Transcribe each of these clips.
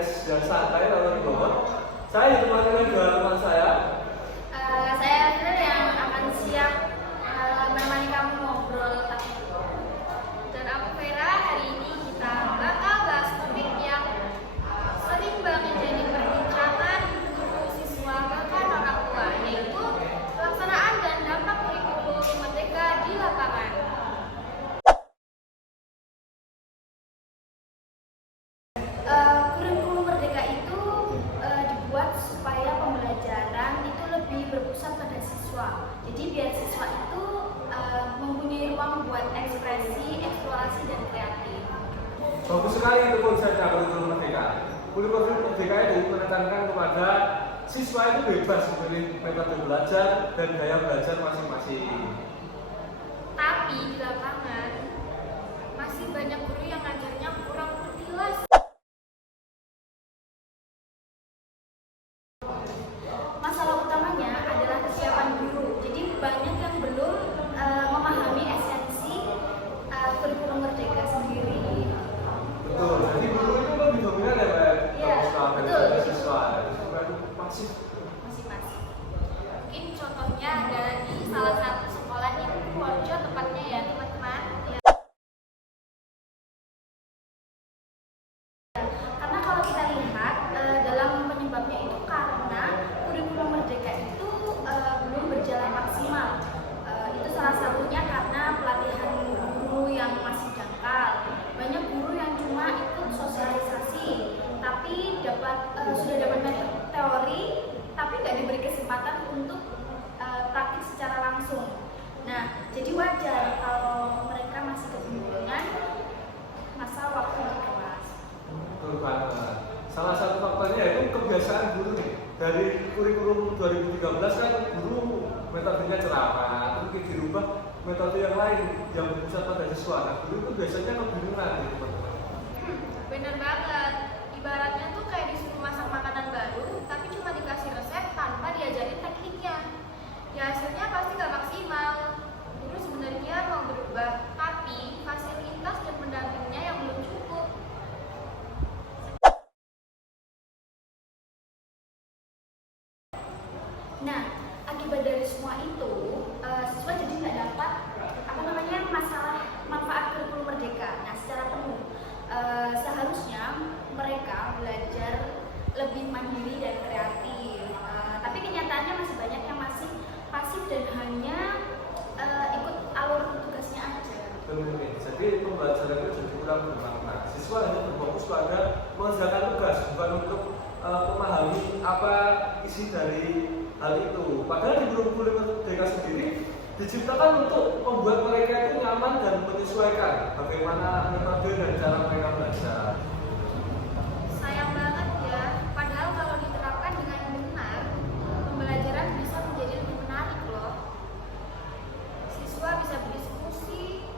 podcast yang santai lalu dibawa. Saya ditemani oleh dua teman saya. Saya After yang akan siap menemani kamu ngobrol. Dan aku Vera. Hari ini kita bakal bahas topik yang sering banget jadi perbincangan guru, siswa, bahkan orang tua, yaitu pelaksanaan dan dampak kurikulum merdeka di lapangan. Kurikulum merdeka itu dibuat supaya pembelajaran itu lebih berpusat pada siswa. Jadi biar siswa itu mempunyai ruang buat ekspresi, eksplorasi, dan kreatif. Bagus sekali itu konsepnya kurikulum merdeka. Kurikulum merdeka itu menekankan kepada siswa itu bebas memilih metode belajar dan gaya belajar masing-masing. Tapi di lapangan masih banyak guru yang ngajarnya kurang jelas. Masalah utamanya adalah kesiapan guru. Jadi banyak yang belum memahami esensi kurikulum merdeka sendiri. Betul. Jadi guru itu lebih dominan ya, Mbak? Iya, betul. Siswa itu masih Masing-masing. Mungkin contohnya ada di salah satu sekolah di Purworejo tepatnya ya teman-teman. Karena kalau kita lihat dalam penyebabnya itu karena kurikulum merdeka itu belum berjalan maksimal. Itu salah satunya karena pelatihan guru yang masih dangkal. Banyak guru yang cuma ikut sosialisasi, tapi sudah dapat teori, tapi nggak diberi kesempatan untuk praktik secara langsung. Nah, jadi wajar kalau mereka masih kebingungan masa waktu di kelas. betul banget. Salah satu faktornya itu kebiasaan guru nih. Dari kurikulum 2013 kan guru metodenya ceramah, mungkin dirubah metode yang lain yang berpusat pada siswa. Nah, guru itu biasanya kebingungan gitu, teman-teman. Bener banget. Ibaratnya tuh kayak disuruh masak makanan baru, tapi cuma dikasih resep tanpa diajarin tekniknya. Ya hasilnya pasti gak maksimal. Guru sebenarnya mau berubah, tapi fasilitas dan pendampingnya yang belum cukup. Nah, akibat dari semua itu, siswa jadi nggak dapat manfaat kurikulum merdeka. Nah, secara penuh, seharusnya mereka belajar lebih mandiri dan kreatif. Tapi kenyataannya masih banyak yang masih pasif dan hanya ikut alur tugasnya aja. Jadi pembelajaran itu jadi kurang bermakna. Siswa hanya berfokus pada mengerjakan tugas, bukan untuk memahami apa isi dari hal itu. Padahal di kurikulum merdeka sendiri diciptakan untuk membuat mereka itu nyaman dan menyesuaikan bagaimana metode dan cara mereka belajar. Sayang banget ya, padahal kalau diterapkan dengan benar, pembelajaran bisa menjadi lebih menarik loh. Siswa bisa berdiskusi,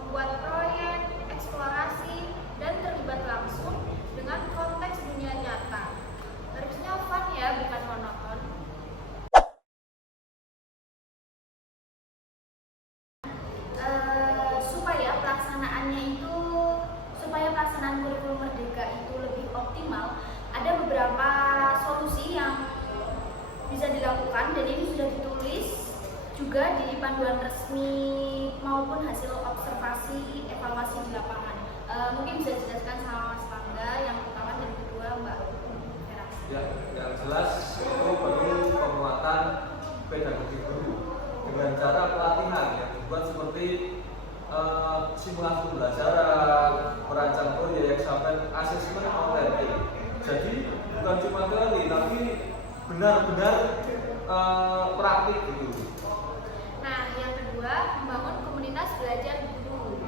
membuat proyek, eksplorasi, dan terlibat langsung dengan konteks dunia nyata. Harusnya fun ya, bukan monoton. Supaya pelaksanaan kurikulum merdeka itu lebih optimal, ada beberapa solusi yang bisa dilakukan dan ini sudah ditulis juga di panduan resmi maupun hasil observasi evaluasi di lapangan. Mungkin bisa dijelaskan sama Mas Pangga yang pertama dan kedua Mbak Vera. Ya, yang jelas itu perlu penguatan pedagogi guru dengan cara pelatihan yang dibuat seperti simulasi pembelajaran, merancang proyek, sampai asesmen autentik. Jadi bukan cuma teori, tapi benar-benar praktik gitu. Nah, yang kedua, membangun komunitas belajar guru.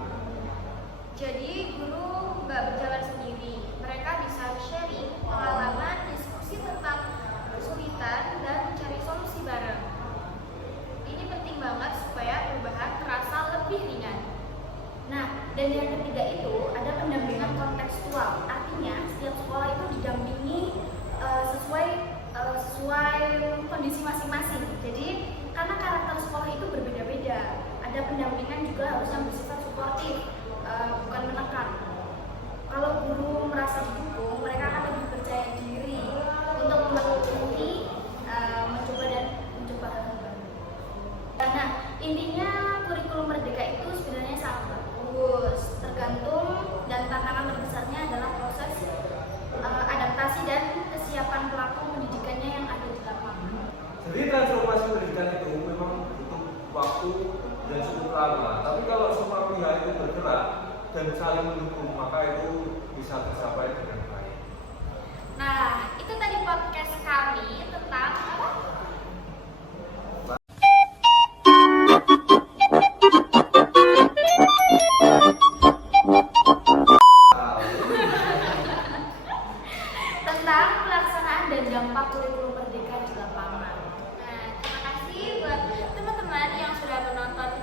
Jadi guru nggak berjalan sendiri, mereka bisa sharing pengalaman, diskusi tentang kesulitan, dan mencari solusi bareng. Ini penting banget supaya perubahan terasa lebih ringan. Nah, dan yang ketiga itu ada pendampingan kontekstual. Artinya setiap sekolah itu didampingi sesuai kondisi masing-masing. Jadi karena karakter sekolah itu berbeda-beda, ada pendampingan juga harus yang bersifat suportif, bukan menekan. Kalau guru merasa didukung, mereka akan lebih dan saling mendukung, maka itu bisa tercapai dengan baik. Nah, itu tadi podcast kami tentang apa? Tentang pelaksanaan dan dampak kurikulum merdeka di lapangan. Nah, terima kasih buat teman-teman yang sudah menonton